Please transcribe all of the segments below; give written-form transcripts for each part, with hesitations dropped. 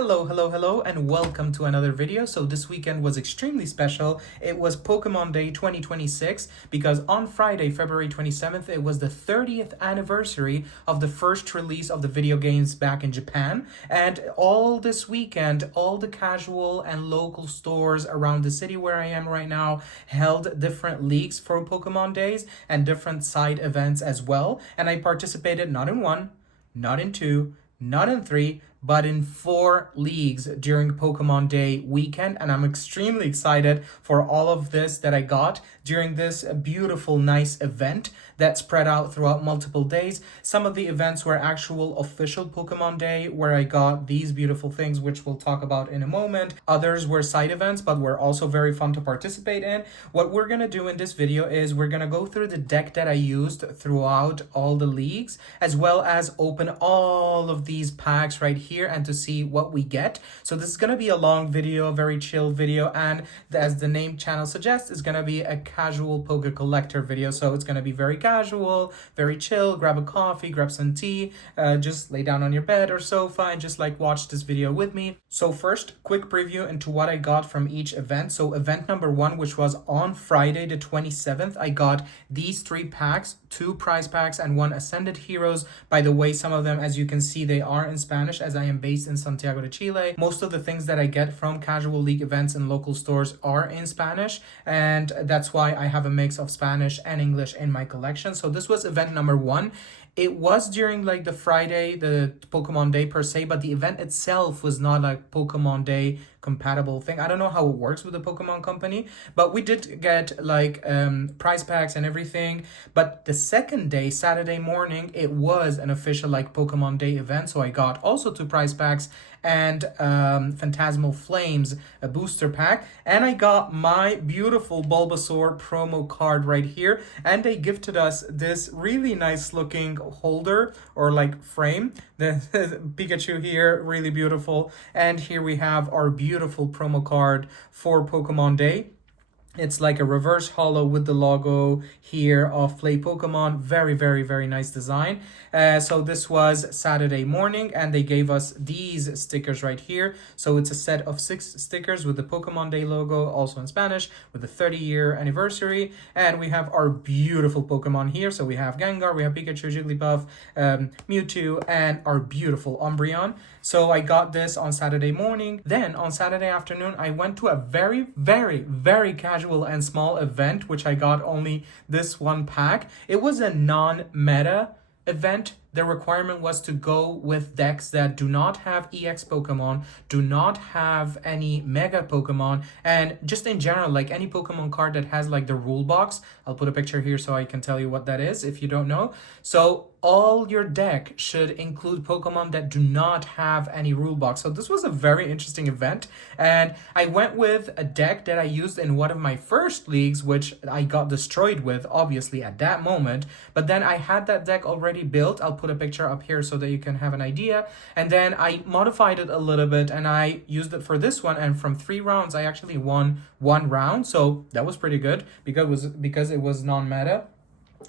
Hello, and welcome to another video. So this weekend was extremely special. It was Pokemon Day 2026 because on Friday, February 27th, it was the 30th anniversary of the first release of the video games back in Japan. And all this weekend, all the casual and local stores around the city where I am right now held different leagues for Pokemon Days and different side events as well. And I participated not in one, not in two, not in three, but in 4 leagues during Pokemon Day weekend. And I'm extremely excited for all of this that I got during this beautiful, nice event that spread out throughout multiple days. Some of the events were actual official Pokemon Day where I got these beautiful things, which we'll talk about in a moment. Others were side events, but were also very fun to participate in. What we're gonna do in this video is we're gonna go through the deck that I used throughout all the leagues, as well as open all of these packs right here and to see what we get. So this is gonna be a long video, a very chill video, and as the name channel suggests, it's gonna be a casual Poke Collector video. So it's gonna be very casual, very chill. Grab a coffee, grab some tea, just lay down on your bed or sofa and just like watch this video with me. So first, quick preview into what I got from each event. So event number 1, which was on Friday the 27th, I got these 3 packs, 2 prize packs and 1 Ascended Heroes. By the way, some of them, as you can see, they are in Spanish as I am based in Santiago de Chile. Most of the things that I get from casual league events and local stores are in Spanish, and that's why I have a mix of Spanish and English in my collection. So this was event number 1. It was during like the Friday, the Pokemon Day per se, but the event itself was not a Pokemon Day compatible thing. I don't know how it works with the Pokemon company, but we did get like prize packs and everything. But the second day, Saturday morning, it was an official like Pokemon Day event. So I got also 2 prize packs and Phantasmal Flames, a booster pack, and I got my beautiful Bulbasaur promo card right here, and they gifted us this really nice looking holder or like frame. The Pikachu here, really beautiful, and here we have our beautiful promo card for Pokemon Day. It's like a reverse holo with the logo here of Play Pokemon. Very nice design. So this was Saturday morning and they gave us these stickers right here. So it's a set of 6 stickers with the Pokemon Day logo, also in Spanish, with the 30-year anniversary. And we have our beautiful Pokemon here. So we have Gengar, we have Pikachu, Jigglypuff, Mewtwo, and our beautiful Umbreon. So I got this on Saturday morning. Then on Saturday afternoon, I went to a very casual and small event, which I got only this 1 pack. It was a non-meta event. The requirement was to go with decks that do not have EX Pokemon, do not have any Mega Pokemon, and just in general, like any Pokemon card that has like the rule box. I'll put a picture here so I can tell you what that is if you don't know. So all your deck should include Pokemon that do not have any rule box. So this was a very interesting event, and I went with a deck that I used in one of my first leagues, which I got destroyed with, obviously, at that moment. But then I had that deck already built. I'll put a picture up here so that you can have an idea. And then I modified it a little bit and I used it for this one. And from 3 rounds, I actually won 1 round. So that was pretty good because it was non-meta.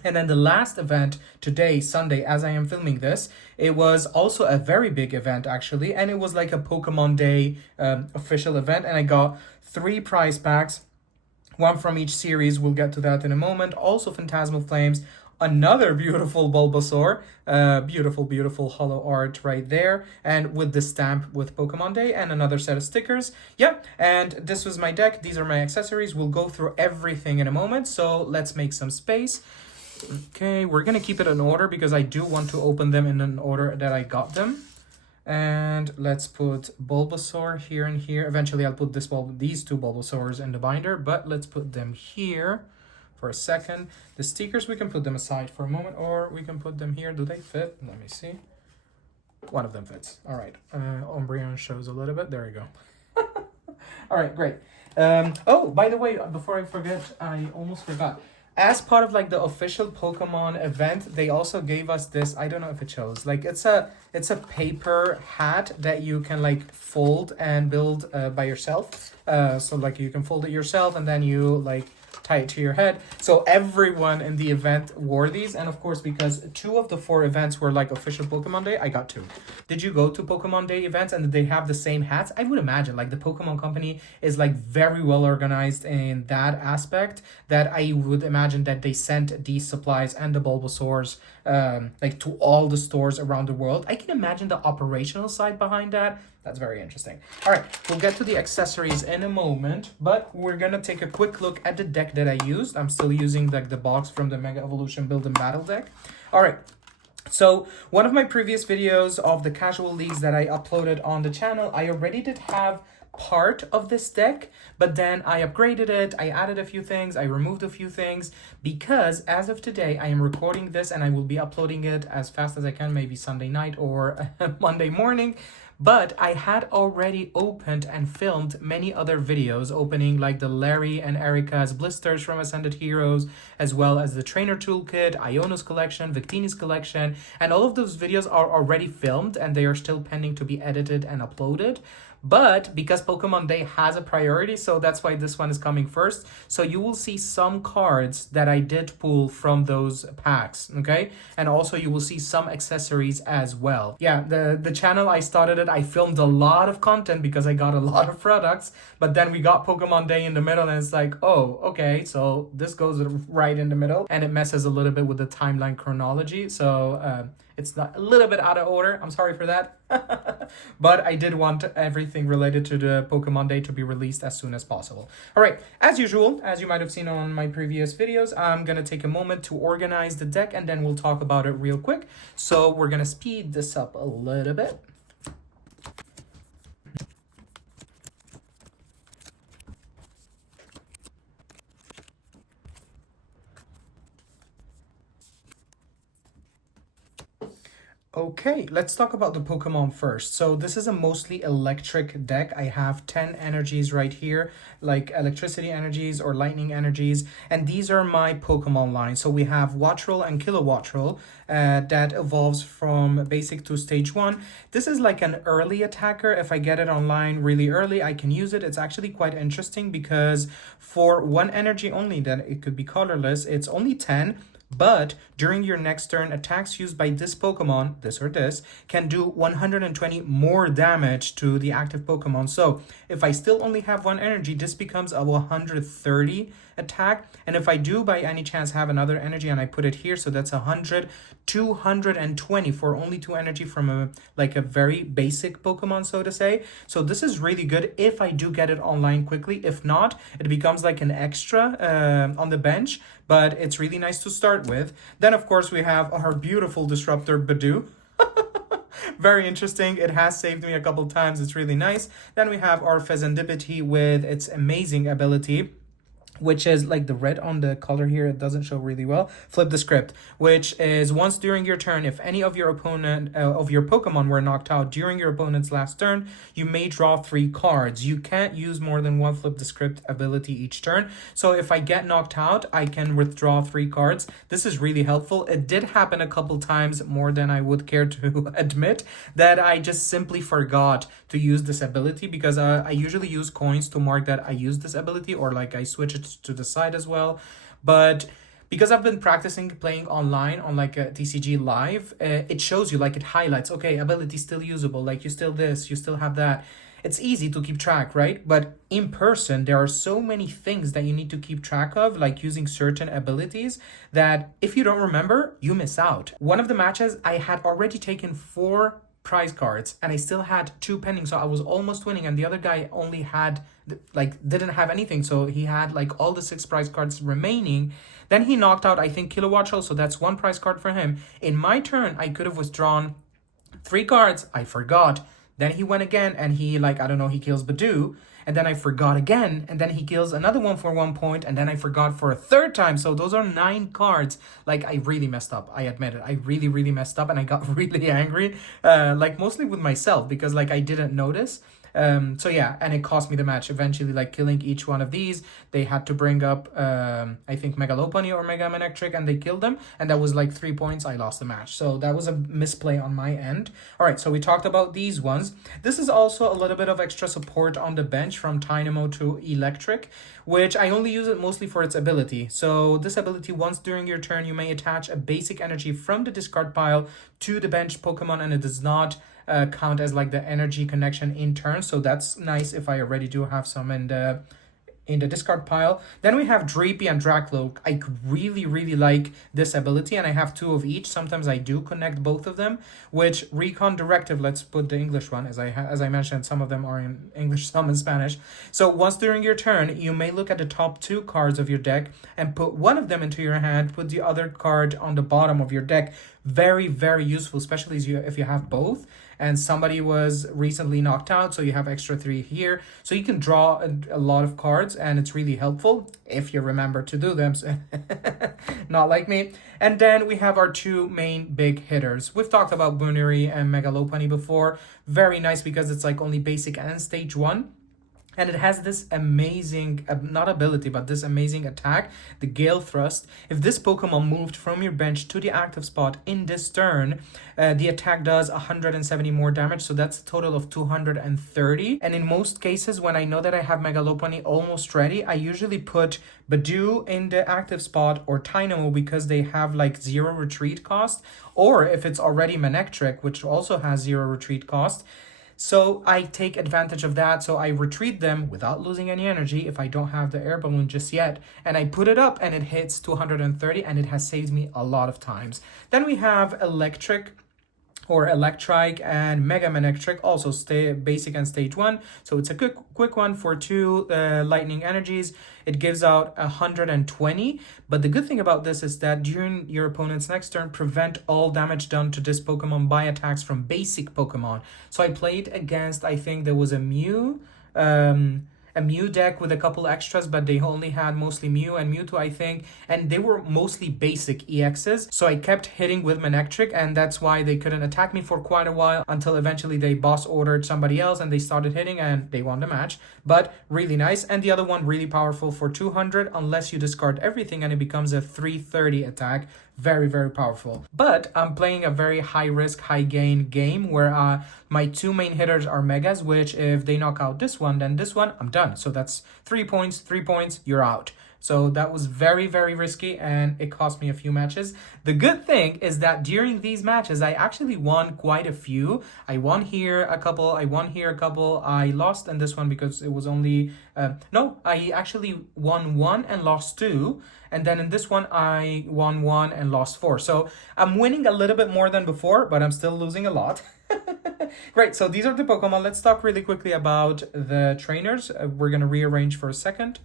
And then the last event today, Sunday, as I am filming this, it was also a very big event actually, and it was like a Pokemon Day official event, and I got 3 prize packs, 1 from each series. We'll get to that in a moment. Also Phantasmal Flames, another beautiful Bulbasaur, beautiful holo art right there, and with the stamp with Pokemon Day, and another set of stickers. Yep, and this was my deck. These are my accessories. We'll go through everything in a moment, so let's make some space. Okay, we're gonna keep it in order because I do want to open them in an order that I got them. And let's put Bulbasaur here and here. Eventually I'll put these 2 Bulbasaurs in the binder, but let's put them here for a second. The stickers, we can put them aside for a moment, or we can put them here. Do they fit? Let me see. One of them fits. All right. Umbreon shows a little bit. There we go. All right, great. Oh, by the way, before I forget, I almost forgot. As part of like the official Pokemon event, they also gave us this, I don't know if it shows, like it's a paper hat that you can like fold and build by yourself. So like you can fold it yourself and then you like tie it to your head. So everyone in the event wore these, and of course, because 2 of the 4 events were like official Pokemon Day, I got 2. Did you go to Pokemon Day events and did they have the same hats? I would imagine like the Pokemon Company is like very well organized in that aspect, that I would imagine that they sent these supplies and the Bulbasaurs like to all the stores around the world. I can imagine the operational side behind that. That's very interesting. All right, we'll get to the accessories in a moment, but we're gonna take a quick look at the deck that I used. I'm still using like the box from the Mega Evolution Build and Battle deck. All right. So one of my previous videos of the casual leagues that I uploaded on the channel, I already did have part of this deck, but then I upgraded it, I added a few things, I removed a few things, because as of today, I am recording this and I will be uploading it as fast as I can, maybe Sunday night or Monday morning. But I had already opened and filmed many other videos opening like the Larry and Erica's blisters from Ascended Heroes, as well as the Trainer Toolkit, Iono's collection, Victini's collection, and all of those videos are already filmed and they are still pending to be edited and uploaded. But because Pokemon Day has a priority, so that's why this one is coming first. So you will see some cards that I did pull from those packs, okay? And also you will see some accessories as well. Yeah, the channel, I started it, I filmed a lot of content because I got a lot of products, but then we got Pokemon Day in the middle and it's like, oh, okay, so this goes right in the middle and it messes a little bit with the timeline chronology. So it's not a little bit out of order. I'm sorry for that. But I did want everything related to the Pokemon Day to be released as soon as possible. All right, as usual, as you might have seen on my previous videos, I'm going to take a moment to organize the deck and then we'll talk about it real quick. So we're going to speed this up a little bit. Okay, let's talk about the Pokemon first. So this is a mostly electric deck. I have 10 energies right here, like electricity energies or lightning energies. And these are my Pokemon line. So we have Wattrel and Kilowattrel that evolves from basic to stage 1. This is like an early attacker. If I get it online really early, I can use it. It's actually quite interesting because for 1 energy only, then it could be colorless. It's only 10. But during your next turn, attacks used by this Pokemon, this or this, can do 120 more damage to the active Pokemon. So if I still only have 1 energy, this becomes a 130 attack. And if I do by any chance have another energy and I put it here, so that's 100, 220 for only 2 energy from a very basic Pokemon, so to say. So this is really good if I do get it online quickly. If not, it becomes like an extra on the bench, but it's really nice to start with. Then of course we have our beautiful Disruptor Badoo. Very interesting. It has saved me a couple times. It's really nice. Then we have our Fezandipity with its amazing ability, which is like the red on the color here, it doesn't show really well. Flip the script, which is once during your turn, if any of your Pokemon were knocked out during your opponent's last turn, you may draw 3 cards. You can't use more than 1 flip the script ability each turn. So if I get knocked out, I can withdraw 3 cards. This is really helpful. It did happen a couple times, more than I would care to admit, that I just simply forgot to use this ability because I usually use coins to mark that I use this ability, or like I switch it to the side as well. But because I've been practicing playing online on like a TCG live, it shows you, like it highlights, okay, ability still usable, like you still this, you still have that. It's easy to keep track, right? But in person, there are so many things that you need to keep track of, like using certain abilities, that if you don't remember, you miss out. One of the matches, I had already taken 4 prize cards and I still had 2 pending, so I was almost winning, and the other guy only had didn't have anything, so he had like all the 6 prize cards remaining. Then he knocked out, I think, Kilowattrel, so that's 1 prize card for him. In my turn, I could have withdrawn 3 cards. I forgot. Then he went again and he, like, I don't know, he kills Badoo. And then I forgot again, and then he kills another one for 1 point, and then I forgot for a 3rd time. So those are 9 cards. Like, I really messed up. I admit it. I really, really messed up, and I got really angry. Like, mostly with myself, because, like, I didn't notice. So yeah, and it cost me the match eventually, like killing each one of these. They had to bring up I think Mega Lopunny or Mega Manectric, and they killed them, and that was like 3 points. I lost the match, so that was a misplay on my end. All right, so we talked about these ones. This is also a little bit of extra support on the bench from Dynamo to Electric, which I only use it mostly for its ability. So this ability, once during your turn, you may attach a basic energy from the discard pile to the bench Pokemon, and it does not count as like the energy connection in turn. So that's nice if I already do have some in the discard pile. Then we have Dreepy and Dracloak. I really like this ability, and I have two of each. Sometimes I do connect both of them, which Recon Directive, let's put the English one, as I mentioned, some of them are in English, some in Spanish. So once during your turn, you may look at the top two cards of your deck and put one of them into your hand, put the other card on the bottom of your deck. Very useful, especially if you have both and somebody was recently knocked out, so you have extra 3 here. So you can draw a lot of cards, and it's really helpful if you remember to do them. So not like me. And then we have our two main big hitters. We've talked about Bunnery and Mega Lopunny before. Very nice because it's like only basic and stage 1. And it has this amazing, not ability, but this amazing attack, the Gale Thrust. If this Pokemon moved from your bench to the active spot in this turn, the attack does 170 more damage, so that's a total of 230. And in most cases, when I know that I have Mega Lopunny almost ready, I usually put Badoo in the active spot or Dynamo because they have like 0 retreat cost, or if it's already Manectric, which also has 0 retreat cost. So I take advantage of that. So I retreat them without losing any energy if I don't have the air balloon just yet. And I put it up and it hits 230, and it has saved me a lot of times. Then we have Electric or Electrike and Mega Manectric, also stay basic and stage 1. So it's a quick one for 2 lightning energies. It gives out 120. But the good thing about this is that during your opponent's next turn, prevent all damage done to this Pokemon by attacks from basic Pokemon. So I played against, I think there was a Mew deck with a couple extras, but they only had mostly Mew and Mewtwo, I think, and they were mostly basic EXs. So I kept hitting with Manectric, and that's why they couldn't attack me for quite a while until eventually they boss ordered somebody else and they started hitting and they won the match. But really nice. And the other one really powerful for 200 unless you discard everything, and it becomes a 330 attack. Very powerful. But I'm playing a very high risk, high gain game where my 2 main hitters are Megas, which if they knock out this one, then this one, I'm done. So that's 3 points, you're out. So that was very risky, and it cost me a few matches. The good thing is that during these matches, I actually won quite a few. I won here a couple, I won here a couple. I lost in this one because it was only, I actually won 1 and lost 2. And then in this one, I won 1 and lost 4. So I'm winning a little bit more than before, but I'm still losing a lot. Great, so these are the Pokemon. Let's talk really quickly about the trainers. We're going to rearrange for a second.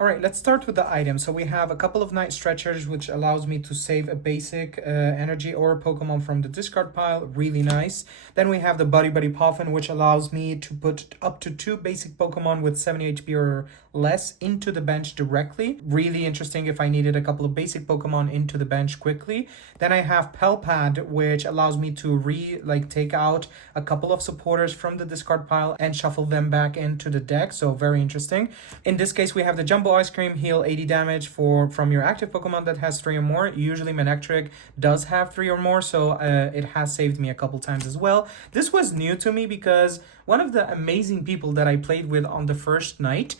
All right, let's start with the items. So we have a couple of Night Stretchers, which allows me to save a basic energy or a Pokemon from the discard pile. Really nice. Then we have the Buddy Puffin, which allows me to put up to 2 basic Pokemon with 70 HP or less into the bench directly. Really interesting if I needed a couple of basic Pokemon into the bench quickly. Then I have Pelpad, which allows me to take out a couple of supporters from the discard pile and shuffle them back into the deck. So very interesting. In this case, we have the Jumbo Ice Cream, heal 80 damage from your active Pokemon that has 3 or more. Usually Manectric does have 3 or more, so it has saved me a couple times as well. This was new to me because one of the amazing people that I played with on the first night,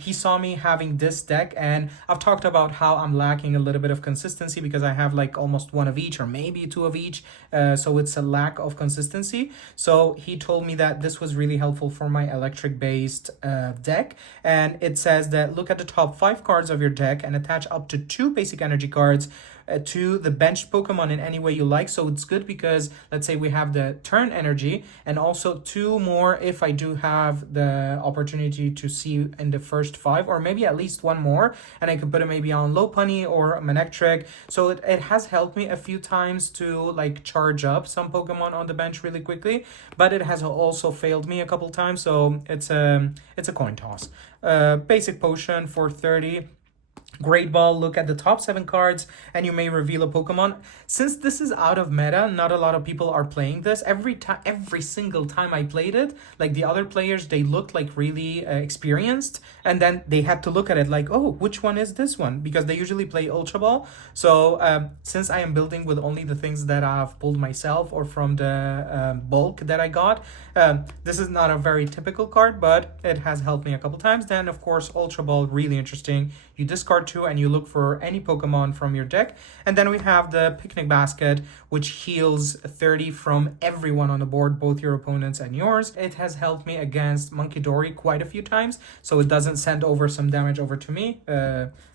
he saw me having this deck, and I've talked about how I'm lacking a little bit of consistency because I have like almost 1 of each or maybe 2 of each, so it's a lack of consistency. So he told me that this was really helpful for my electric based deck, and it says that look at the top 5 cards of your deck and attach up to 2 basic energy cards to the benched Pokemon in any way you like. So it's good because let's say we have the turn energy and also 2 more if I do have the opportunity to see in the first 5, or maybe at least 1 more, and I could put it maybe on Lopunny or Manectric. So it has helped me a few times to like charge up some Pokemon on the bench really quickly, but it has also failed me a couple times, so it's a coin toss. Basic potion for 30. Great Ball, look at the top 7 cards, and you may reveal a Pokemon. Since this is out of meta, not a lot of people are playing this. Every single time I played it, like the other players, they looked like really experienced, and then they had to look at it like, oh, which one is this one? Because they usually play Ultra Ball. So since I am building with only the things that I've pulled myself or from the bulk that I got, this is not a very typical card, but it has helped me a couple times. Then, of course, Ultra Ball, really interesting. You discard 2 and you look for any Pokemon from your deck. And then we have the Picnic Basket, which heals 30 from everyone on the board, both your opponents and yours. It has helped me against Monkey Dory quite a few times, so it doesn't send over some damage over to me.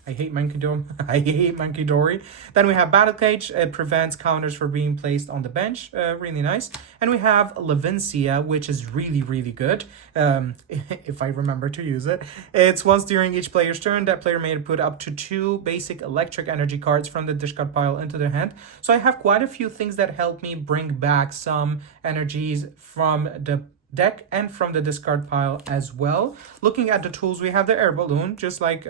I hate Monkey Dory. I hate Monkey Dory. Then we have Battle Cage. It prevents counters from being placed on the bench. Really nice. And we have Levincia, which is really, really good. If I remember to use it. It's once during each player's turn, that player may put up to 2 basic electric energy cards from the discard pile into their hand. So I have quite a few things that help me bring back some energies from the deck and from the discard pile as well. Looking at the tools, we have the air balloon, just like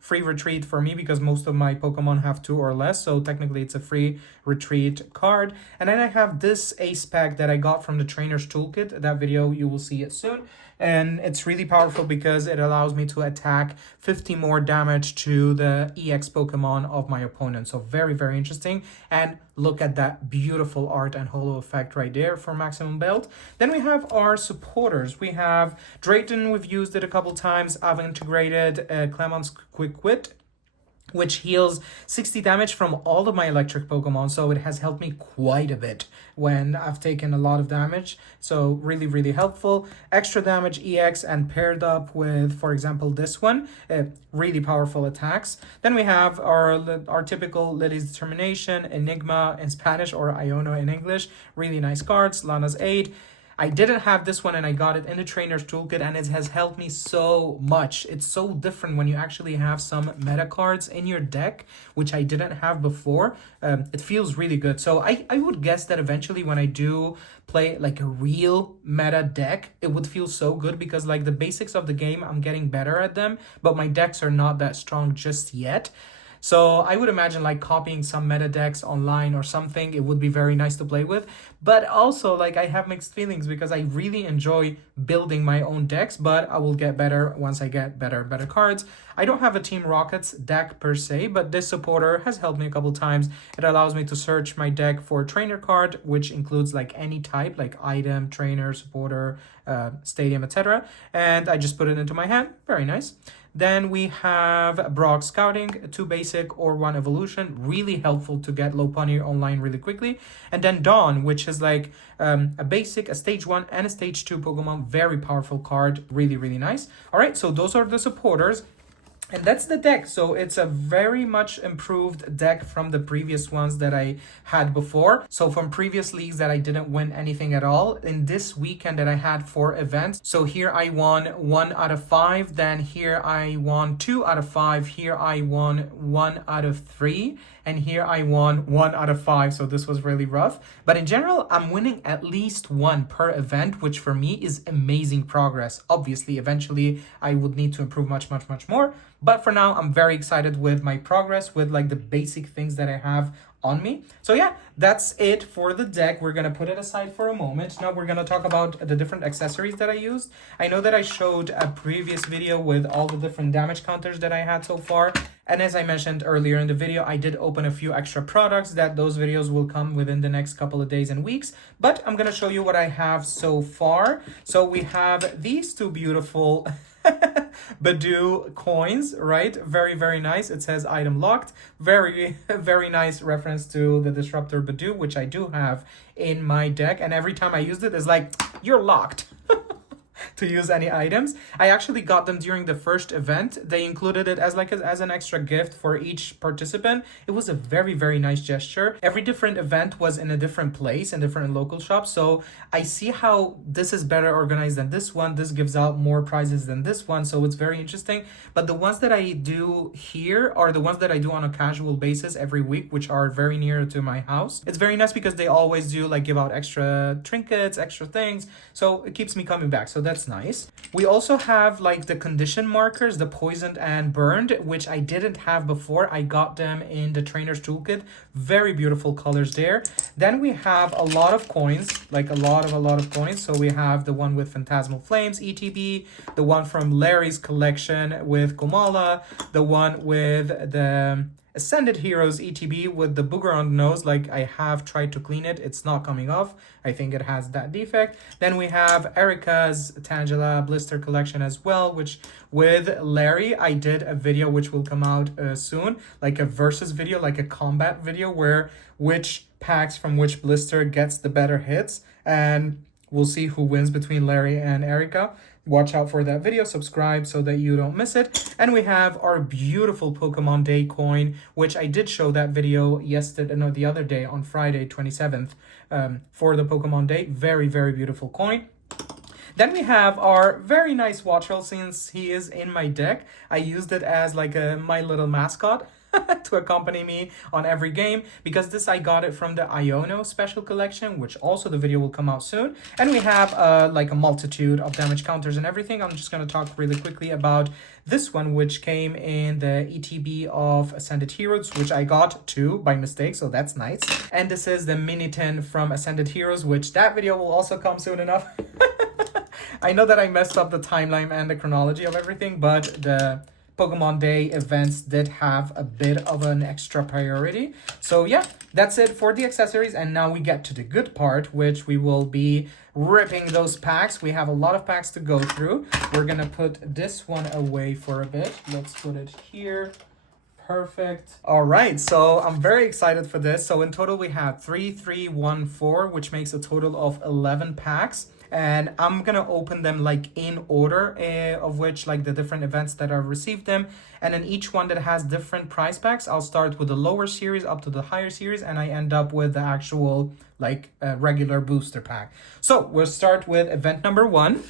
free retreat for me because most of my Pokemon have 2 or less, so technically it's a free retreat card. And then I have this ace pack that I got from the trainer's toolkit. That video, you will see it soon. And it's really powerful because it allows me to attack 50 more damage to the EX Pokemon of my opponent. So very, very interesting. And look at that beautiful art and holo effect right there for maximum build. Then we have our supporters. We have Drayton, we've used it a couple times. I've integrated Clement's Quick Wit, which heals 60 damage from all of my electric Pokemon. So it has helped me quite a bit when I've taken a lot of damage. So really, really helpful. Extra damage EX and paired up with, for example, this one, really powerful attacks. Then we have our typical Lily's Determination, Enigma in Spanish or Iono in English. Really nice cards. Lana's Aid. I didn't have this one and I got it in the trainer's toolkit and it has helped me so much. It's so different when you actually have some meta cards in your deck, which I didn't have before. It feels really good. So I would guess that eventually when I do play like a real meta deck, it would feel so good because like the basics of the game, I'm getting better at them, but my decks are not that strong just yet. So I would imagine like copying some meta decks online or something, it would be very nice to play with. But also like I have mixed feelings because I really enjoy building my own decks, but I will get better once I get better cards. I don't have a Team Rockets deck per se, but this supporter has helped me a couple times. It allows me to search my deck for a trainer card, which includes like any type, like item, trainer, supporter, stadium, etc. And I just put it into my hand. Very nice. Then we have Brock Scouting, 2 basic or 1 evolution, really helpful to get Lopunny online really quickly. And then Dawn, which is like a basic, a stage 1 and a stage 2 Pokemon, very powerful card, really, really nice. All right, so those are the supporters. And that's the deck. So it's a very much improved deck from the previous ones that I had before. So from previous leagues that I didn't win anything at all, in this weekend that I had 4 events. So here I won 1 out of 5. Then here I won 2 out of 5. Here I won 1 out of 3. And here I won 1 out of 5. So this was really rough. But in general, I'm winning at least 1 per event, which for me is amazing progress. Obviously, eventually I would need to improve much, much, much more. But for now, I'm very excited with my progress, with like the basic things that I have on me. So yeah, that's it for the deck. We're going to put it aside for a moment. Now we're going to talk about the different accessories that I used. I know that I showed a previous video with all the different damage counters that I had so far. And as I mentioned earlier in the video, I did open a few extra products that those videos will come within the next couple of days and weeks. But I'm going to show you what I have so far. So we have these 2 beautiful Badoo coins, right? Very, very nice. It says item locked. Very, very nice reference to the Disruptor Badoo, which I do have in my deck. And every time I used it, it's like, you're locked. To use any items. I actually got them during the first event. They included it as as an extra gift for each participant. It was a very, very nice gesture. Every different event was in a different place, in different local shops. So I see how this is better organized than this one. This gives out more prizes than this one. So it's very interesting. But the ones that I do here are the ones that I do on a casual basis every week, which are very near to my house. It's very nice because they always do like give out extra trinkets, extra things. So it keeps me coming back. So that's that's nice. We also have like the condition markers, the poisoned and burned, which I didn't have before. I got them in the trainer's toolkit. Very beautiful colors there. Then we have a lot of coins, like a lot of coins. So we have the one with Phantasmal Flames, ETB, the one from Larry's collection with Komala, the one with the Ascended Heroes ETB with the booger on the nose. Like, I have tried to clean it. It's not coming off. I think it has that defect. Then we have Erica's Tangela Blister collection as well, which with Larry, I did a video which will come out soon, like a versus video, like a combat video where which packs from which blister gets the better hits. And we'll see who wins between Larry and Erica. Watch out for that video, subscribe so that you don't miss it. And we have our beautiful Pokemon Day coin, which I did show that video yesterday, no, the other day on Friday, 27th, for the Pokemon Day. Very, very beautiful coin. Then we have our very nice Wattrel. Since he is in my deck, I used it as like my little mascot to accompany me on every game, because this I got it from the Iono special collection, which also the video will come out soon. And we have like a multitude of damage counters and everything. I'm just going to talk really quickly about this one, which came in the ETB of Ascended Heroes, which I got too by mistake, so that's nice. And this is the Mini Tin from Ascended Heroes, which that video will also come soon enough. I know that I messed up the timeline and the chronology of everything, but the Pokemon Day events did have a bit of an extra priority. So yeah, that's it for the accessories. And now we get to the good part, which we will be ripping those packs. We have a lot of packs to go through. We're going to put this one away for a bit. Let's put it here. Perfect. All right, so I'm very excited for this. So in total, we have 3, 3, 1, 4, which makes a total of 11 packs. And I'm gonna open them like in order of which like the different events that I've received them. And then each one that has different price packs, I'll start with the lower series up to the higher series, and I end up with the actual like regular booster pack. So we'll start with event number 1.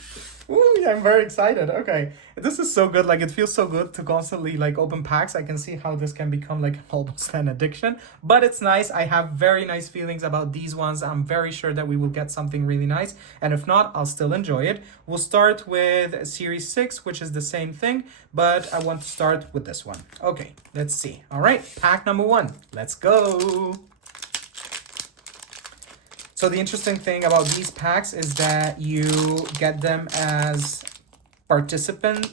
Ooh, I'm very excited. Okay, this is so good. Like, it feels so good to constantly like open packs. I can see how this can become like almost an addiction, but it's nice. I have very nice feelings about these ones. I'm very sure that we will get something really nice, and if not, I'll still enjoy it. We'll start with series 6, which is the same thing, but I want to start with this one. Okay, let's see. All right, pack number 1. Let's go. So the interesting thing about these packs is that you get them as participation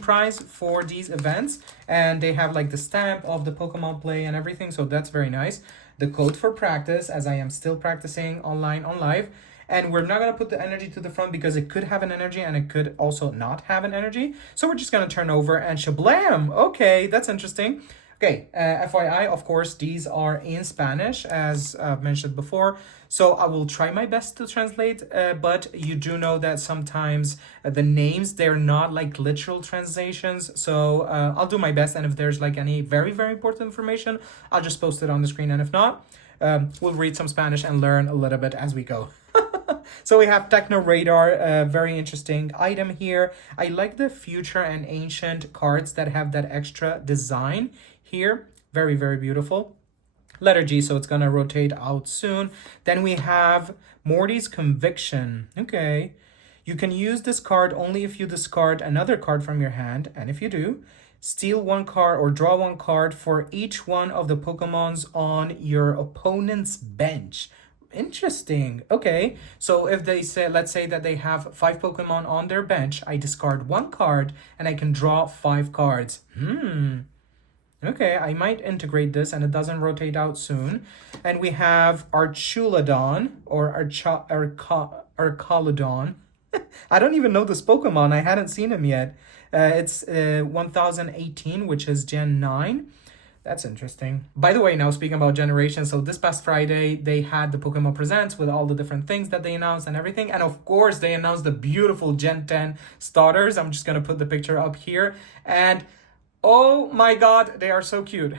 prize for these events, and they have like the stamp of the Pokemon play and everything, so that's very nice. The code for practice, as I am still practicing online on live, and we're not going to put the energy to the front because it could have an energy and it could also not have an energy, so we're just going to turn over and shablam. Okay, that's interesting. Okay, FYI, of course, these are in Spanish, as I've mentioned before, so I will try my best to translate, but you do know that sometimes the names, they're not like literal translations, so I'll do my best, and if there's like any very, very important information, I'll just post it on the screen, and if not, we'll read some Spanish and learn a little bit as we go. So we have Techno Radar, a very interesting item here. I like the future and ancient cards that have that extra design here. Very, very beautiful. Letter G, so it's gonna rotate out soon. Then we have Morty's Conviction. Okay. You can use this card only if you discard another card from your hand, and if you do, steal one card or draw one card for each one of the Pokemons on your opponent's bench. Interesting. Okay, so if they say, let's say that they have 5 Pokemon on their bench, I discard one card and I can draw 5 cards. Okay, I might integrate this, and it doesn't rotate out soon. And we have Archulodon or Archaludon. I don't even know this Pokemon. I hadn't seen him yet. It's 1018, which is Gen 9. That's interesting. By the way, now speaking about generations, so this past Friday, they had the Pokemon Presents with all the different things that they announced and everything. And of course, they announced the beautiful Gen 10 starters. I'm just going to put the picture up here. And oh my God, they are so cute.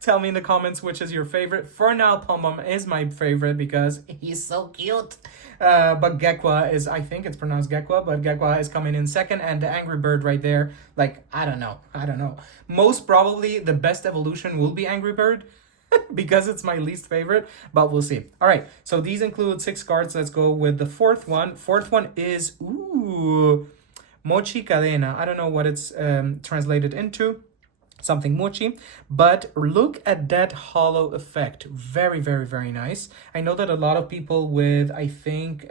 Tell me in the comments which is your favorite. For now, Pom-Pom is my favorite because he's so cute. But Gekwa is, I think it's pronounced Gekwa, but Gekwa is coming in second. And the Angry Bird right there, like, I don't know. Most probably the best evolution will be Angry Bird. because it's my least favorite, but we'll see. All right, so these include 6 cards. Let's go with the fourth one. Fourth one is, Mochi Cadena. I don't know what it's translated into. Something mochi, but look at that hollow effect. Very, very, very nice. I know that a lot of people with, I think,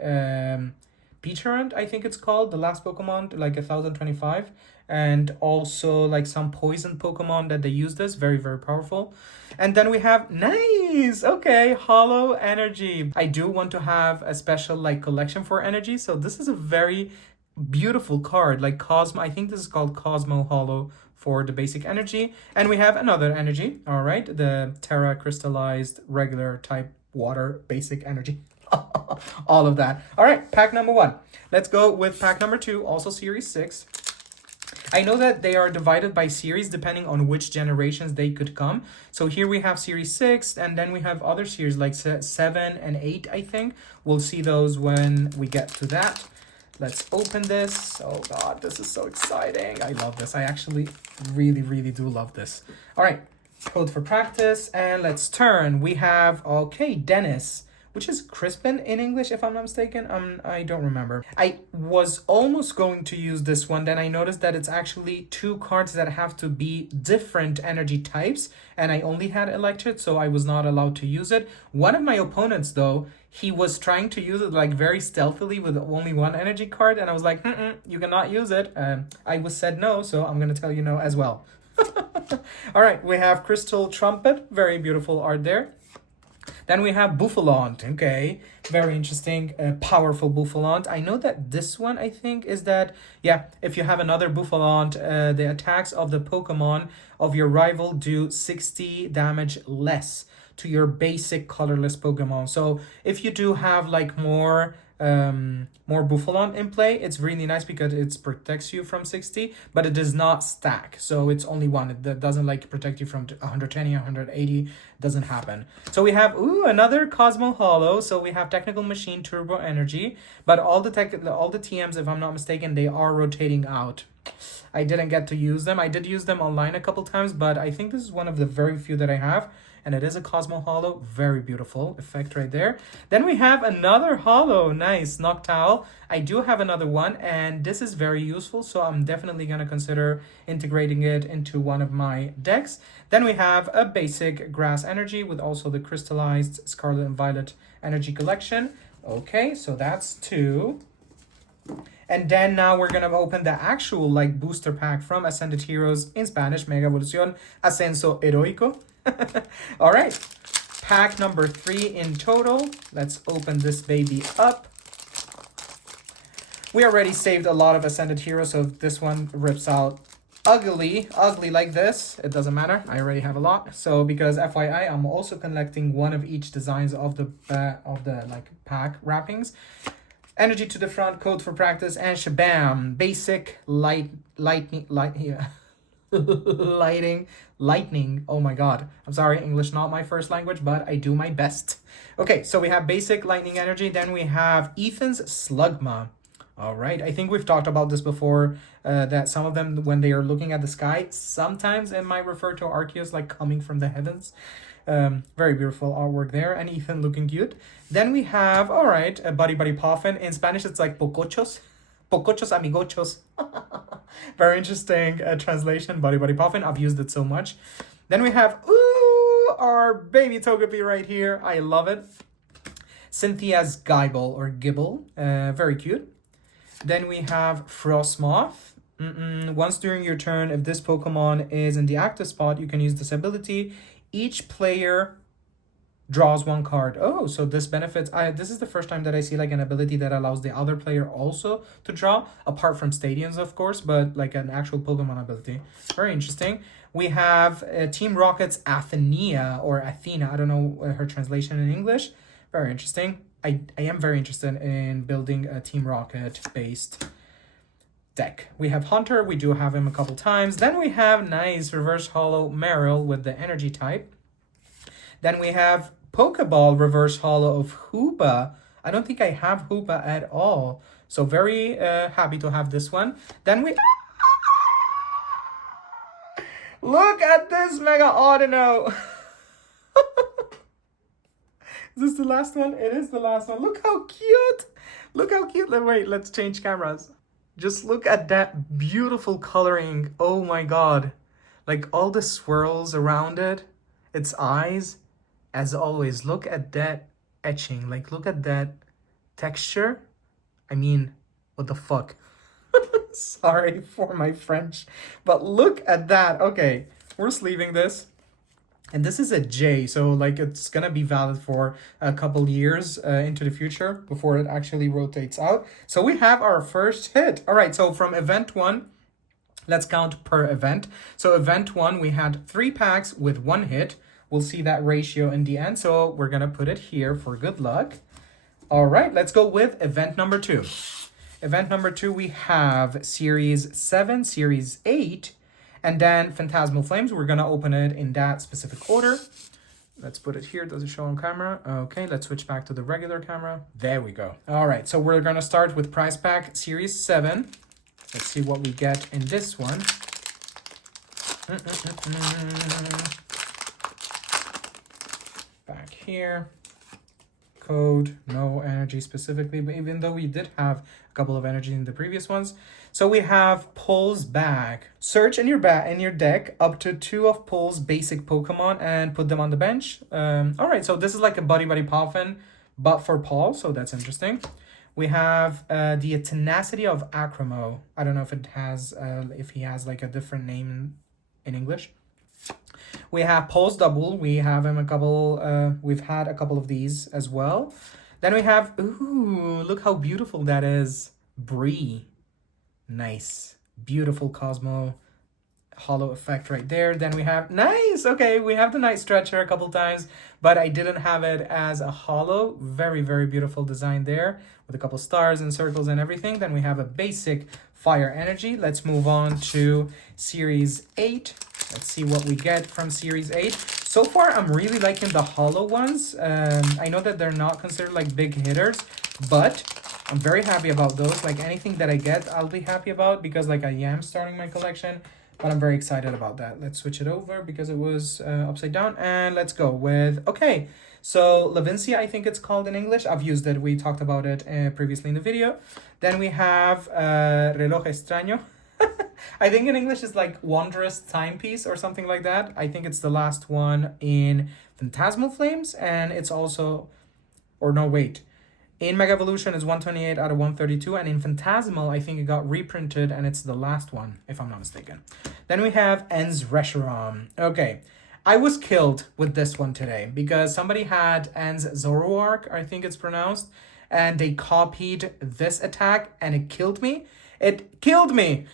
Peachurant, I think it's called, the last Pokemon, like 1025, and also like some poison Pokemon that they use this. Very, very powerful. And then we have, nice, okay, hollow energy. I do want to have a special like collection for energy, so this is a very beautiful card, like Cosmo. I think this is called Cosmo Hollow for the basic energy. And we have another energy, all right, the Terra crystallized regular type water basic energy. All of that. All right, pack number 1. Let's go with pack number 2, also series 6. I know that they are divided by series depending on which generations they could come. So here we have series 6, and then we have other series like 7 and 8, I think. We'll see those when we get to that. Let's open this. Oh God, this is so exciting. I love this. I actually really, really do love this. All right, code for practice, and let's turn. We have, okay, Dennis, which is Crispin in English, if I'm not mistaken. I don't remember. I was almost going to use this one. Then I noticed that it's actually 2 cards that have to be different energy types, and I only had electric, so I was not allowed to use it. One of my opponents, though, he was trying to use it like very stealthily with only 1 energy card, and I was like, you cannot use it. I was said no, so I'm going to tell you no as well. All right, we have Crystal Trumpet. Very beautiful art there. Then we have Buffalant. Okay, very interesting, powerful Buffalant. I know that this one, I think, is that, yeah, if you have another Buffalant, the attacks of the Pokemon of your rival do 60 damage less to your basic colorless Pokemon. So if you do have like more Buffalant in play, it's really nice because it protects you from 60, but it does not stack. So it's only one. It doesn't like protect you from 120, 180. Doesn't happen. So we have another Cosmo Hollow. So we have Technical Machine, Turbo Energy, but all the TMs, if I'm not mistaken, they are rotating out. I didn't get to use them. I did use them online a couple times, but I think this is one of the very few that I have. And it is a Cosmo Hollow. Very beautiful effect right there. Then we have another Hollow. Nice. Noctowl. I do have another one, and this is very useful, so I'm definitely going to consider integrating it into one of my decks. Then we have a basic Grass Energy with also the crystallized Scarlet and Violet Energy Collection. Okay, so that's 2. And then now we're going to open the actual like booster pack from Ascended Heroes in Spanish, Mega Evolución Ascenso Heroico. All right, pack number 3 in total. Let's open this baby up. We already saved a lot of Ascended Heroes, so this one rips out ugly like this. It doesn't matter. I already have a lot. So because FYI, I'm also collecting one of each designs of the like pack wrappings. Energy to the front, code for practice, and shabam! Basic lightning. Oh my god, I'm sorry, English not my first language, but I do my best. Okay, so we have basic lightning energy. Then we have Ethan's Slugma. All right, I think we've talked about this before, that some of them, when they are looking at the sky, sometimes it might refer to Arceus like coming from the heavens. Very beautiful artwork there, and Ethan looking cute. Then we have, all right, a Buddy Puffin. In Spanish it's like pocochos amigochos. Very interesting translation, Buddy Puffin. I've used it so much. Then we have, our baby Togepi right here. I love it. Cynthia's Gibble or Gibble. Very cute. Then we have Frostmoth. Once during your turn, if this Pokemon is in the active spot, you can use this ability. Each player draws 1 card. Oh, so this benefits. This is the first time that I see like an ability that allows the other player also to draw, apart from stadiums, of course, but like an actual Pokemon ability. Very interesting. We have Team Rocket's Athenia or Athena. I don't know her translation in English. Very interesting. I am very interested in building a Team Rocket based deck. We have Hunter. We do have him a couple times. Then we have nice reverse hollow Meryl with the energy type. Then we have Pokeball reverse hollow of Hoopa. I don't think I have Hoopa at all. So very happy to have this one. Then we... Look at this Mega Audino. Is this the last one? It is the last one. Look how cute. Look how cute. Wait, let's change cameras. Just look at that beautiful coloring. Oh my god. Like all the swirls around it. Its eyes. As always, look at that etching. Like, look at that texture. I mean, what the fuck? Sorry for my French. But look at that. Okay, we're sleeving this. And this is a J, so like it's gonna be valid for a couple years into the future before it actually rotates out. So we have our first hit. All right, so from event 1, let's count per event. So event 1, we had 3 packs with 1 hit. We'll see that ratio in the end, so we're gonna put it here for good luck. All right, let's go with event number 2. Event number 2, we have Series 7, Series 8, and then Phantasmal Flames. We're gonna open it in that specific order. Let's put it here. Does it show on camera? Okay, let's switch back to the regular camera. There we go. All right, so we're gonna start with Prize Pack Series 7. Let's see what we get in this one. Back here. Code, no energy specifically, but even though we did have a couple of energy in the previous ones. So we have Pull's Bag. Search in your deck up to 2 of Pull's basic Pokemon and put them on the bench. All right, so this is like a Buddy Poffin, but for Paul, so that's interesting. We have the Tenacity of Acromo. I don't know if it has, if he has like a different name in English. We have Pulse Double. We have him a couple, we've had a couple of these as well. Then we have, ooh, look how beautiful that is. Bree. Nice. Beautiful Cosmo hollow effect right there. Then we have, nice, okay, we have the Night Stretcher a couple times, but I didn't have it as a hollow. Very, very beautiful design there with a couple stars and circles and everything. Then we have a basic Fire Energy. Let's move on to Series 8. Let's see what we get from Series 8. So far, I'm really liking the hollow ones. I know that they're not considered like big hitters, but I'm very happy about those. Like anything that I get, I'll be happy about because like I am starting my collection, but I'm very excited about that. Let's switch it over because it was upside down, and let's go with, okay. So Levincia, I think it's called in English. I've used it. We talked about it previously in the video. Then we have Reloj Extraño. I think in English it's like Wondrous Timepiece or something like that. I think it's the last one in Phantasmal Flames, and it's also, or no, wait. In Mega Evolution, it's 128 out of 132, and in Phantasmal, I think it got reprinted, and it's the last one, if I'm not mistaken. Then we have Ens Reshiram. Okay, I was killed with this one today, because somebody had Ens Zoroark, I think it's pronounced, and they copied this attack, and it killed me. It killed me!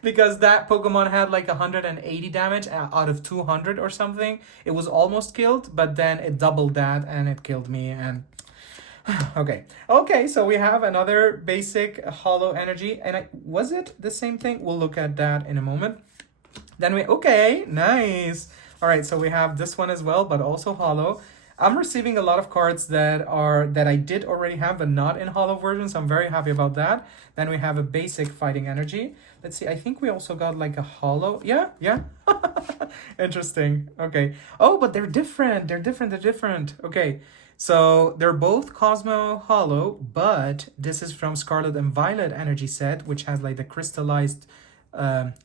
Because that Pokemon had like 180 damage out of 200 or something. It was almost killed, but then it doubled that, and it killed me, and... Okay, so we have another basic hollow energy, and was it the same thing? We'll look at that in a moment. Then okay, nice. All right, so we have this one as well, but also hollow. I'm receiving a lot of cards that I did already have, but not in hollow version, so I'm very happy about that. Then we have a basic fighting energy. Let's see, I think we also got like a hollow. Yeah. Interesting. Okay. Oh, but they're different. They're different. Okay. So they're both Cosmo Hollow, but this is from Scarlet and Violet energy set, which has like the crystallized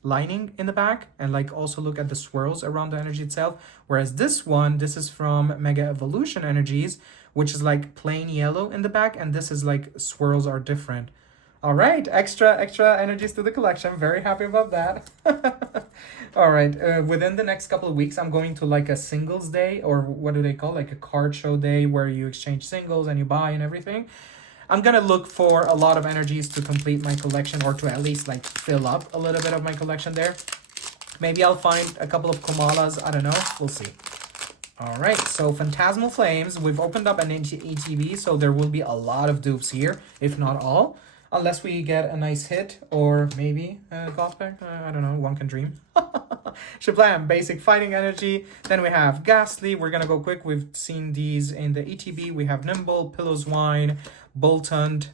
lining in the back, and like also look at the swirls around the energy itself. Whereas this is from Mega Evolution energies, which is like plain yellow in the back, and this is like swirls are different. All right, extra energies to the collection. Very happy about that. All right, within the next couple of weeks, I'm going to like a singles day, or what do they call, like a card show day where you exchange singles and you buy and everything. I'm gonna look for a lot of energies to complete my collection, or to at least like fill up a little bit of my collection there. Maybe I'll find a couple of Komalas, I don't know, we'll see. All right, so Phantasmal Flames, we've opened up an ETB, so there will be a lot of dupes here, if not all. Unless we get a nice hit, or maybe a Gothpack, I don't know, one can dream. Shablam, basic fighting energy. Then we have Ghastly, we're gonna go quick, we've seen these in the ETB. We have Nimble, Pillow's Wine, Boltund,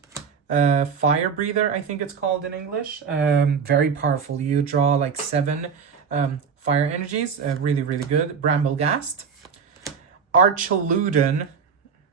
Fire Breather, I think it's called in English. Very powerful, you draw like 7 fire energies, really good. Bramble Ghast. Archaludon.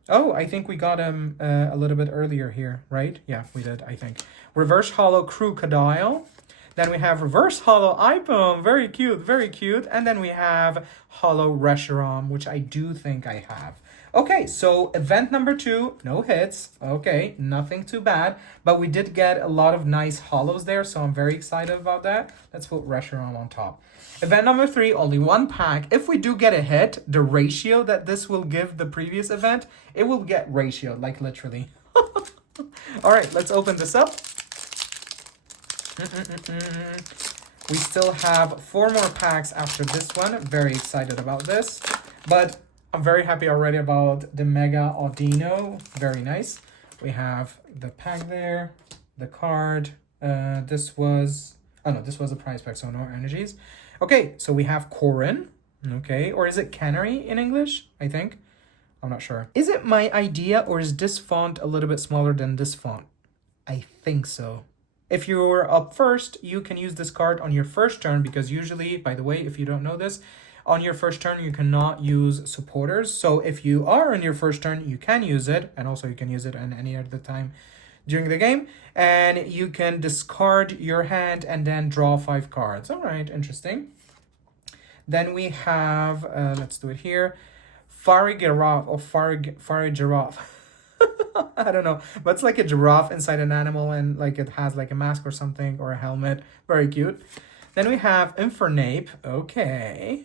Oh, I think we got him a little bit earlier here, right? Yeah, we did, I think. Reverse Hollow Crocodile. Then we have Reverse Hollow Ipom. Very cute, very cute. And then we have Hollow Reshiram, which I do think I have. Okay, so event number 2, no hits. Okay, nothing too bad. But we did get a lot of nice hollows there, so I'm very excited about that. Let's put Reshiram on top. Event number 3, only 1 pack. If we do get a hit, the ratio that this will give the previous event, it will get ratioed, like literally. All right, let's open this up. We still have 4 more packs after this one. Very excited about this. But I'm very happy already about the Mega Audino. Very nice. We have the pack there, the card. This was a prize pack, so no energies. Okay, so we have Corin. Okay, or is it Canary in English? I think. I'm not sure. Is it my idea, or is this font a little bit smaller than this font? I think so. If you're up first, you can use this card on your first turn, because usually, by the way, if you don't know this, on your first turn, you cannot use supporters. So if you are on your first turn, you can use it, and also you can use it at any other time during the game, and you can discard your hand and then draw 5 cards. All right, interesting. Then we have, let's do it here, Fiery Giraffe or Fiery Giraffe. I don't know, but it's like a giraffe inside an animal, and like it has like a mask or something, or a helmet. Very cute. Then we have Infernape. Okay.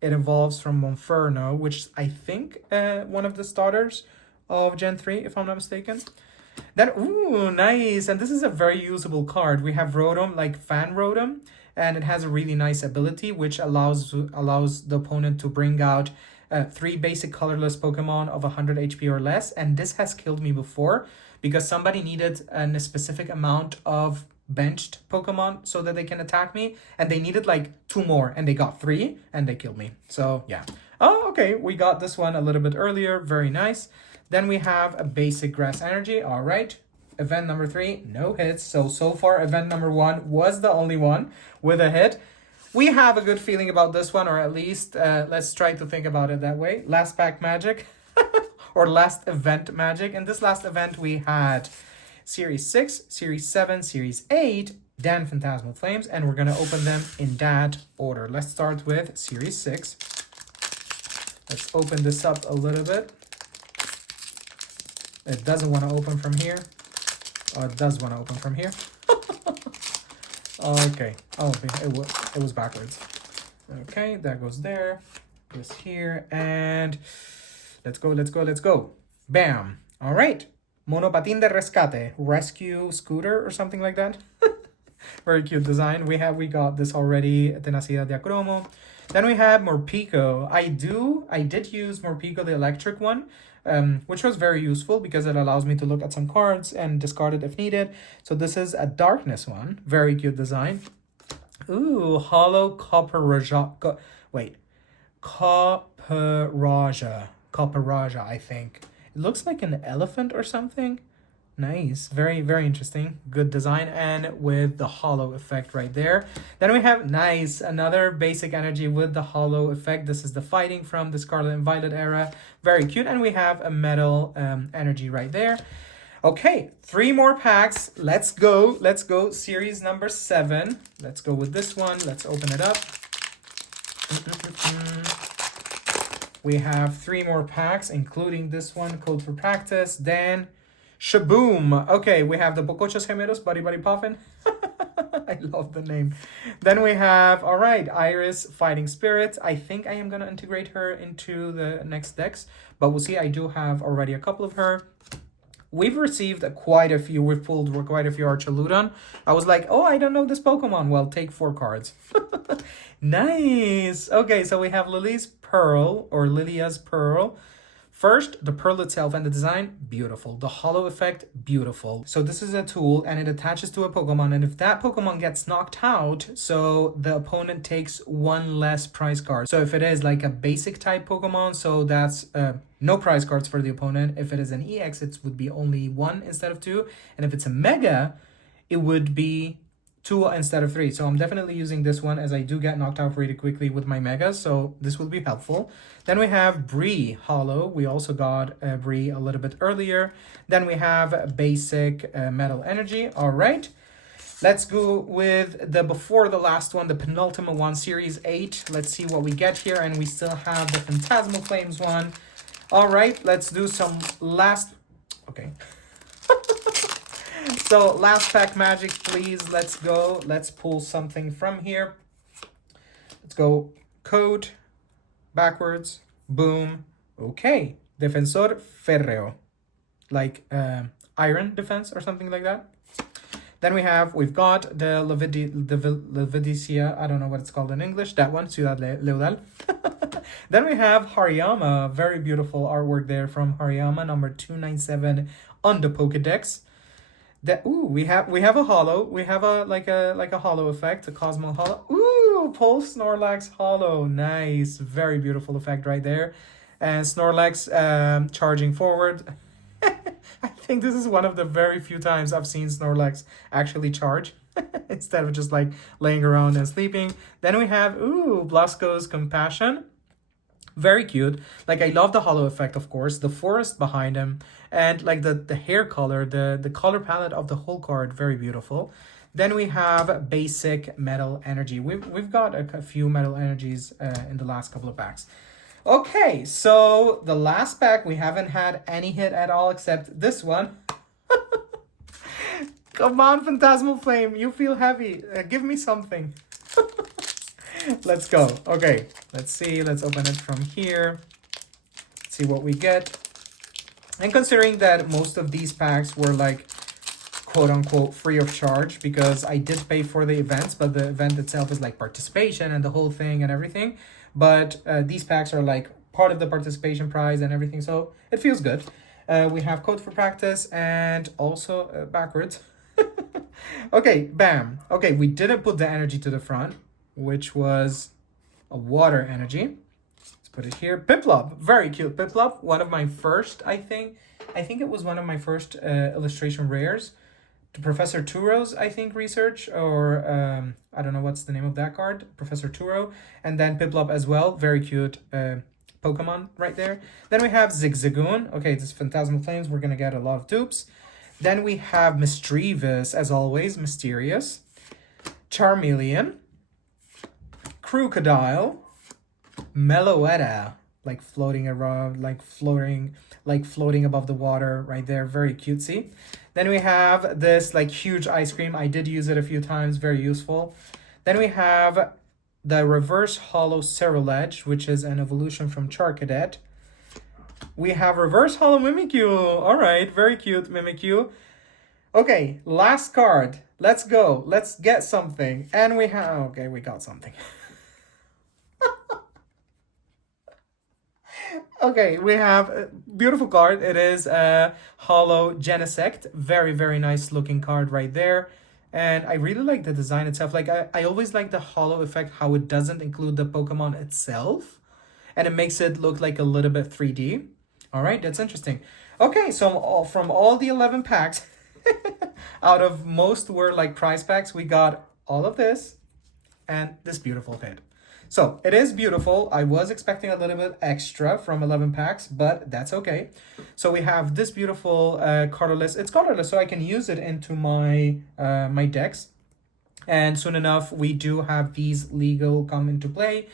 It evolves from Monferno, which I think one of the starters of Gen 3, if I'm not mistaken. Then, ooh, nice. And this is a very usable card. We have Rotom, like Fan Rotom, and it has a really nice ability, which allows the opponent to bring out 3 basic colorless Pokemon of 100 HP or less. And this has killed me before because somebody needed a specific amount of benched Pokemon so that they can attack me, and they needed like 2 more, and they got 3 and they killed me. So yeah. Oh, okay, we got this one a little bit earlier. Very nice. Then we have a basic Grass Energy. All right, event number 3, no hits. So far event number 1 was the only one with a hit. We have a good feeling about this one, or at least let's try to think about it that way. Last pack magic or last event magic. In this last event we had Series 6, Series 7, Series 8, Dan Phantasmal Flames, and we're going to open them in that order. Let's start with Series 6. Let's open this up a little bit. It doesn't want to open from here. Oh, it does want to open from here. Okay. Oh, it was backwards. Okay, that goes there. This here, and let's go. Bam. All right. Monopatín de Rescate, rescue scooter or something like that. Very cute design. We got this already, Tenacidad de Acromo. Then we have Morpeko. I did use Morpeko, the electric one, which was very useful because it allows me to look at some cards and discard it if needed. So this is a darkness one. Very cute design. Ooh, Hollow Copperaja. Copperaja, I think. It looks like an elephant or something. Nice. Very, very interesting. Good design, and with the hollow effect right there. Then we have, nice, another basic energy with the hollow effect. This is the fighting from the Scarlet and Violet era. Very cute. And we have a metal energy right there. Okay, 3 more packs. Let's go. Series number 7. Let's go with this one. Let's open it up. We have 3 more packs, including this one, Code for Practice. Then Shaboom. Okay, we have the Bocochos Gemelos, Buddy Puffin. I love the name. Then we have, all right, Iris Fighting Spirit. I think I am going to integrate her into the next decks, but we'll see. I do have already a couple of her. We've received quite a few. We've pulled quite a few Archaludon. I was like, oh, I don't know this Pokemon. Well, take 4 cards. Nice. Okay, so we have Lily's Pearl, or Lilia's Pearl. First, the pearl itself and the design, beautiful. The hollow effect, beautiful. So this is a tool, and it attaches to a Pokemon, and if that Pokemon gets knocked out, so the opponent takes 1 less prize card. So if it is like a basic type Pokemon, so that's no prize cards for the opponent. If it is an EX, it would be only 1 instead of 2. And if it's a Mega, it would be 2 instead of 3. So I'm definitely using this one as I do get knocked out pretty quickly with my megas. So this will be helpful. Then we have Bree Hollow. We also got Bree a little bit earlier. Then we have basic metal energy. All right. Let's go with the before the last one, the penultimate one, Series 8. Let's see what we get here. And we still have the Phantasmal Flames one. All right, let's do some last... Okay. So last pack magic, please. Let's go. Let's pull something from here. Let's go code, backwards, boom. Okay. Defensor Férreo. Like iron defense or something like that. Then we've got the Levidicia, I don't know what it's called in English, that one, Ciudad Leudal. Then we have Hariyama, very beautiful artwork there from Hariyama, number 297 on the Pokédex. We have a hollow, we have a like a hollow effect, a Cosmo hollow. Ooh, Pulse Snorlax hollow, nice, very beautiful effect right there. And Snorlax charging forward. I think this is one of the very few times I've seen Snorlax actually charge instead of just like laying around and sleeping. Then we have, Blasco's Compassion. Very cute. Like, I love the hollow effect, of course, the forest behind him, and like the hair color, the color palette of the whole card, very beautiful. Then we have basic metal energy. We've got a few metal energies in the last couple of packs. Okay, so the last pack, we haven't had any hit at all except this one. Come on, Phantasmal Flame, you feel heavy. Give me something. Let's go. Okay, let's see. Let's open it from here. See what we get. And considering that most of these packs were like, quote unquote, free of charge, because I did pay for the events, but the event itself is like participation and the whole thing and everything. But these packs are like part of the participation prize and everything, so it feels good. We have code for practice and also backwards. Okay, bam. Okay, we didn't put the energy to the front, which was a water energy. Let's put it here. Piplup, very cute Piplup. One of my first, I think it was one of my first illustration rares. To Professor Turo's, I think, research, or I don't know what's the name of that card, Professor Turo, and then Piplup as well, very cute Pokemon right there. Then we have Zigzagoon, okay, this Phantasmal Flames, we're gonna get a lot of dupes. Then we have Mischievous, as always, Mysterious, Charmeleon, Crocodile, Meloetta, like floating around, like floating above the water right there, very cutesy. Then we have this like huge ice cream. I did use it a few times, very useful. Then we have the reverse hollow Cerulege, which is an evolution from Charcadet. We have reverse hollow Mimikyu. All right, very cute Mimikyu. Okay, last card. Let's go. Let's get something. And we have, okay, we got something. Okay, we have a beautiful card. It is a Hollow Genesect. Very, very nice looking card right there. And I really like the design itself. Like, I always like the hollow effect, how it doesn't include the Pokemon itself. And it makes it look like a little bit 3D. All right, that's interesting. Okay, so from all the 11 packs, out of most were like prize packs, we got all of this and this beautiful hit. So it is beautiful. I was expecting a little bit extra from 11 packs, but that's okay. So we have this beautiful colorless. It's colorless, so I can use it into my my decks. And soon enough, we do have these legal come into play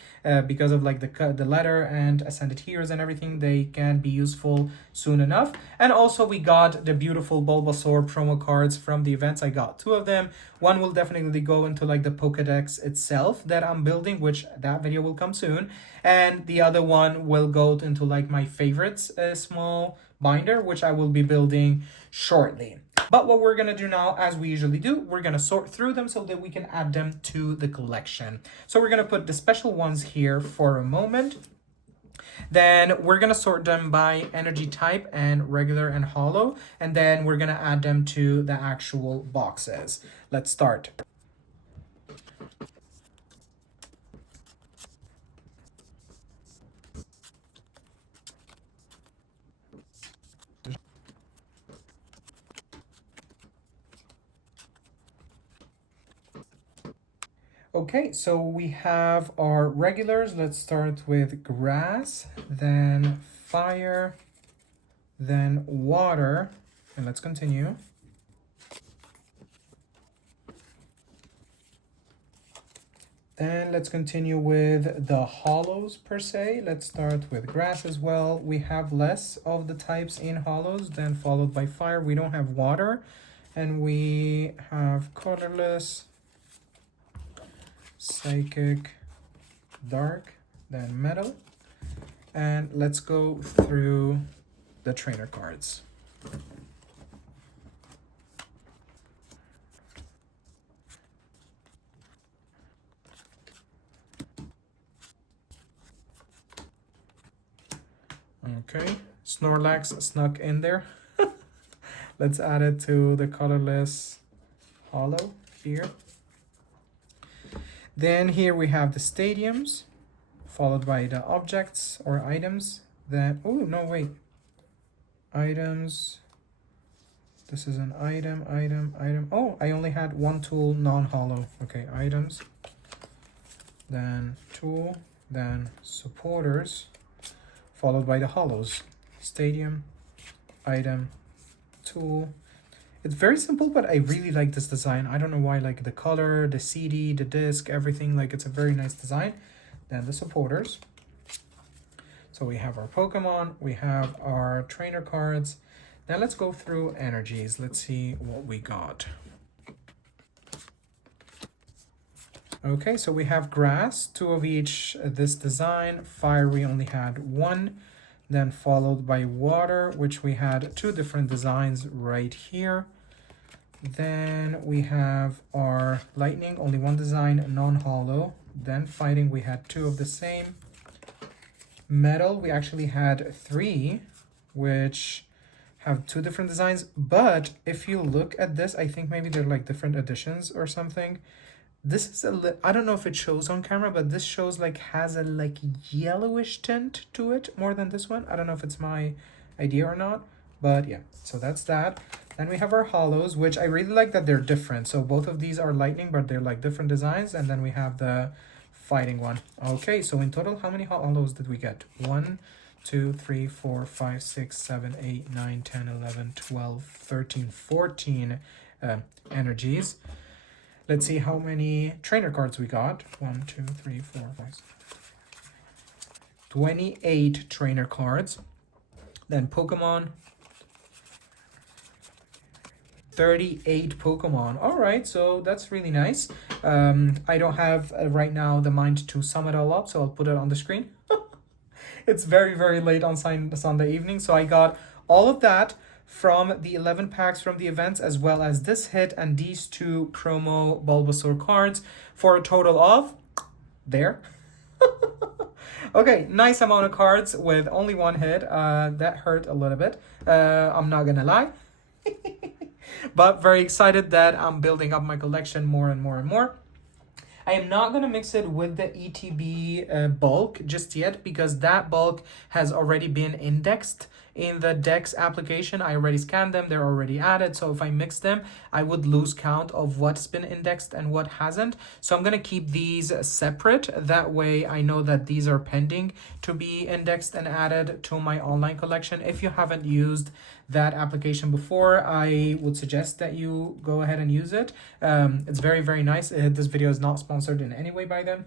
because of like the letter and Ascended Heroes and everything. They can be useful soon enough. And also we got the beautiful Bulbasaur promo cards from the events. I got 2 of them. One will definitely go into like the Pokédex itself that I'm building, which that video will come soon. And the other one will go into like my favorites small binder, which I will be building shortly. But what we're going to do now, as we usually do, we're going to sort through them so that we can add them to the collection. So we're going to put the special ones here for a moment. Then we're going to sort them by energy type and regular and hollow. And then we're going to add them to the actual boxes. Let's start. Okay, so we have our regulars. Let's start with grass, then fire, then water, and let's continue. Then let's continue with the hollows per se. Let's start with grass as well. We have less of the types in hollows, then followed by fire. We don't have water, and we have colorless, psychic, dark, then metal. And let's go through the trainer cards. Okay, Snorlax snuck in there. Let's add it to the colorless hollow here. Then here we have the stadiums, followed by the objects or items. Then, oh, no, wait. Items. This is an item. Oh, I only had one tool, non-hollow. Okay, items. Then tool, then supporters, followed by the hollows. Stadium, item, tool. It's very simple, but I really like this design. I don't know why, like the color, the CD, the disc, everything, like it's a very nice design. Then the supporters. So we have our Pokemon, we have our trainer cards. Now let's go through energies. Let's see what we got. Okay, so we have grass, 2 of each this design. Fire, we only had 1. Then followed by water, which we had 2 different designs right here. Then we have our lightning, only 1 design, non-hollow. Then fighting, we had 2 of the same. Metal, we actually had 3, which have 2 different designs. But if you look at this, I think maybe they're like different editions or something. This is I don't know if it shows on camera, but this shows like has a like yellowish tint to it more than this one. I don't know if it's my idea or not, but yeah, so that's that. Then we have our hollows, which I really like that they're different. So both of these are lightning, but they're like different designs. And then we have the fighting one. Okay, so in total, how many hollows did we get? 1, 2, 3, 4, 5, 6, 7, 8, 9, 10, 11, 12, 13, 14 energies. Let's see how many trainer cards we got. 1, 2, 3, 4, 5, 6, 28 trainer cards. Then Pokemon. 38 Pokemon. All right, so that's really nice. I don't have right now the mind to sum it all up, so I'll put it on the screen. It's very, very late on Sunday evening, so I got all of that from the 11 packs from the events, as well as this hit and these 2 promo Bulbasaur cards for a total of there. Okay, nice amount of cards with only 1 hit. That hurt a little bit. I'm not gonna lie. But very excited that I'm building up my collection more and more and more. I am not going to mix it with the ETB bulk just yet, because that bulk has already been indexed in the Dex application. I already scanned them, they're already added. So if I mix them, I would lose count of what's been indexed and what hasn't. So I'm going to keep these separate. That way I know that these are pending to be indexed and added to my online collection. If you haven't used that application before, I would suggest that you go ahead and use it. It's very, very nice. This video is not sponsored in any way by them.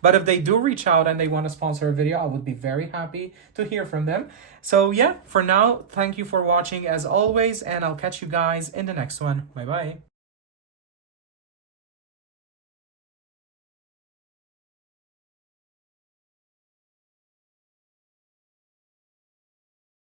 But if they do reach out and they want to sponsor a video, I would be very happy to hear from them. So yeah, for now, thank you for watching as always, and I'll catch you guys in the next one. Bye bye.